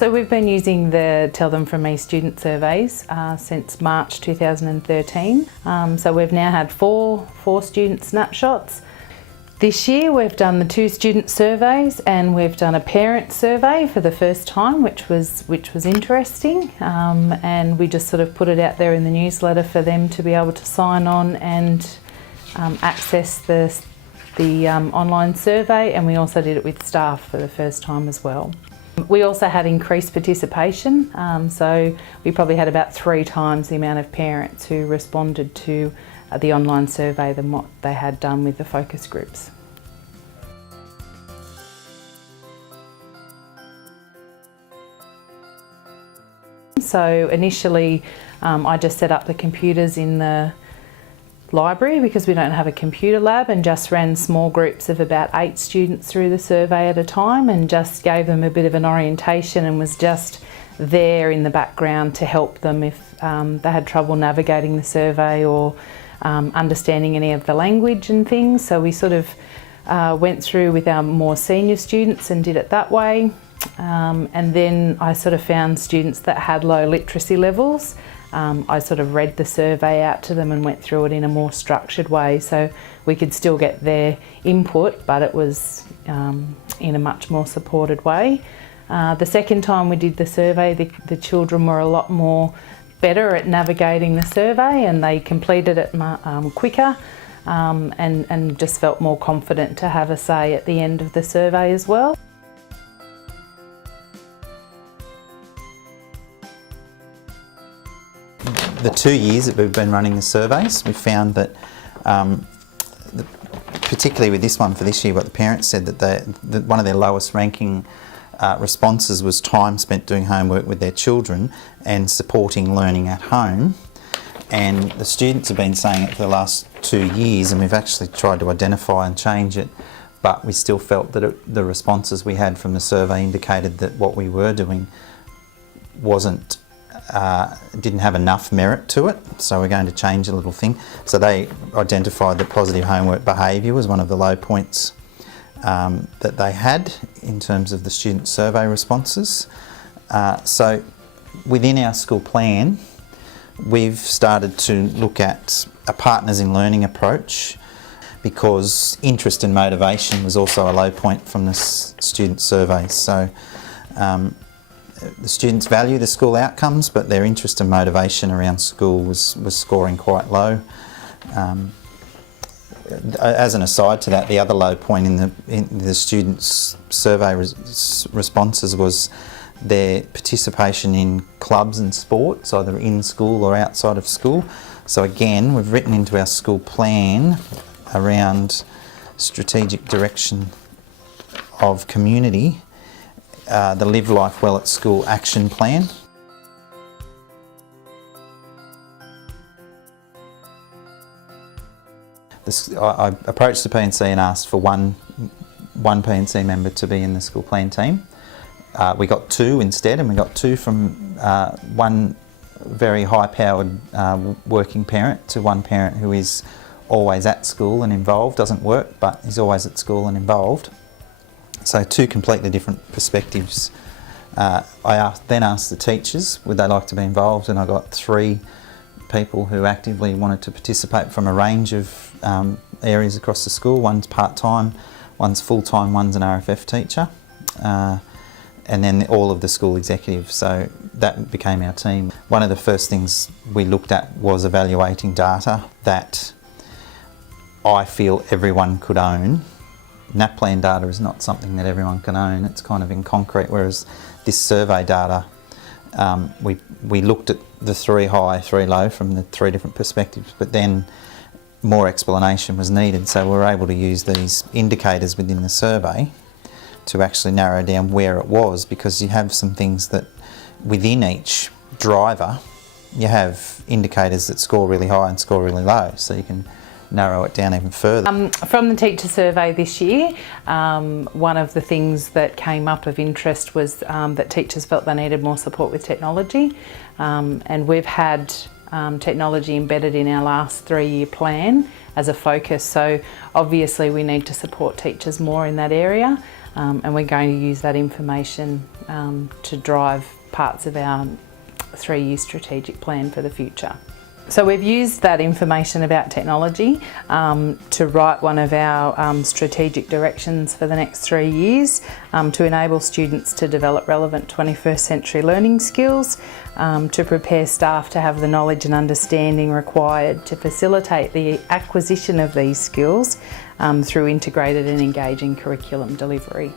So we've been using the Tell Them From Me student surveys since March 2013. So we've now had four student snapshots. This year we've done the 2 student surveys and we've done a parent survey for the first time, which was interesting. And we just sort of put it out there in the newsletter for them to be able to sign on and access the online survey, and we also did it with staff for the first time as well. We also had increased participation, so we probably had about 3 times the amount of parents who responded to the online survey than what they had done with the focus groups. So initially I just set up the computers in the library because we don't have a computer lab, and just ran small groups of about 8 students through the survey at a time and just gave them a bit of an orientation and was just there in the background to help them if they had trouble navigating the survey or understanding any of the language and things. So we sort of went through with our more senior students and did it that way. And then I sort of found students that had low literacy levels. I sort of read the survey out to them and went through it in a more structured way so we could still get their input, but it was in a much more supported way. The second time we did the survey, the children were a lot more better at navigating the survey and they completed it quicker and just felt more confident to have a say at the end of the survey as well. The 2 years that we've been running the surveys, we found that, particularly with this one for this year, what the parents said that one of their lowest ranking responses was time spent doing homework with their children and supporting learning at home. And the students have been saying it for the last 2 years, and we've actually tried to identify and change it, but we still felt that the responses we had from the survey indicated that what we were doing didn't have enough merit to it, so we're going to change a little thing. So they identified that positive homework behaviour was one of the low points that they had in terms of the student survey responses. So within our school plan, we've started to look at a partners in learning approach, because interest and motivation was also a low point from the student surveys. So the students value the school outcomes, but their interest and motivation around school was scoring quite low. As an aside to that, the other low point in the students' survey responses was their participation in clubs and sports, either in school or outside of school. So again, we've written into our school plan around strategic direction of community, the Live Life Well at School action plan. I approached the P&C and asked for one P&C member to be in the school plan team. We got 2 instead, and we got 2 from one very high-powered working parent to one parent who is always at school and involved, doesn't work, but is always at school and involved. So 2 completely different perspectives. I then asked the teachers would they like to be involved, and I got 3 people who actively wanted to participate from a range of areas across the school. One's part-time, one's full-time, one's an RFF teacher, and then all of the school executives. So that became our team. One of the first things we looked at was evaluating data that I feel everyone could own. NAPLAN data is not something that everyone can own, it's kind of in concrete, whereas this survey data, we looked at the 3 high, 3 low from the 3 different perspectives, but then more explanation was needed, so we were able to use these indicators within the survey to actually narrow down where it was, because you have some things that within each driver you have indicators that score really high and score really low, so you can narrow it down even further. From the teacher survey this year, one of the things that came up of interest was that teachers felt they needed more support with technology, and we've had technology embedded in our last 3-year plan as a focus, so obviously we need to support teachers more in that area. and we're going to use that information to drive parts of our 3-year strategic plan for the future. So we've used that information about technology to write one of our strategic directions for the next 3 years to enable students to develop relevant 21st century learning skills, to prepare staff to have the knowledge and understanding required to facilitate the acquisition of these skills through integrated and engaging curriculum delivery.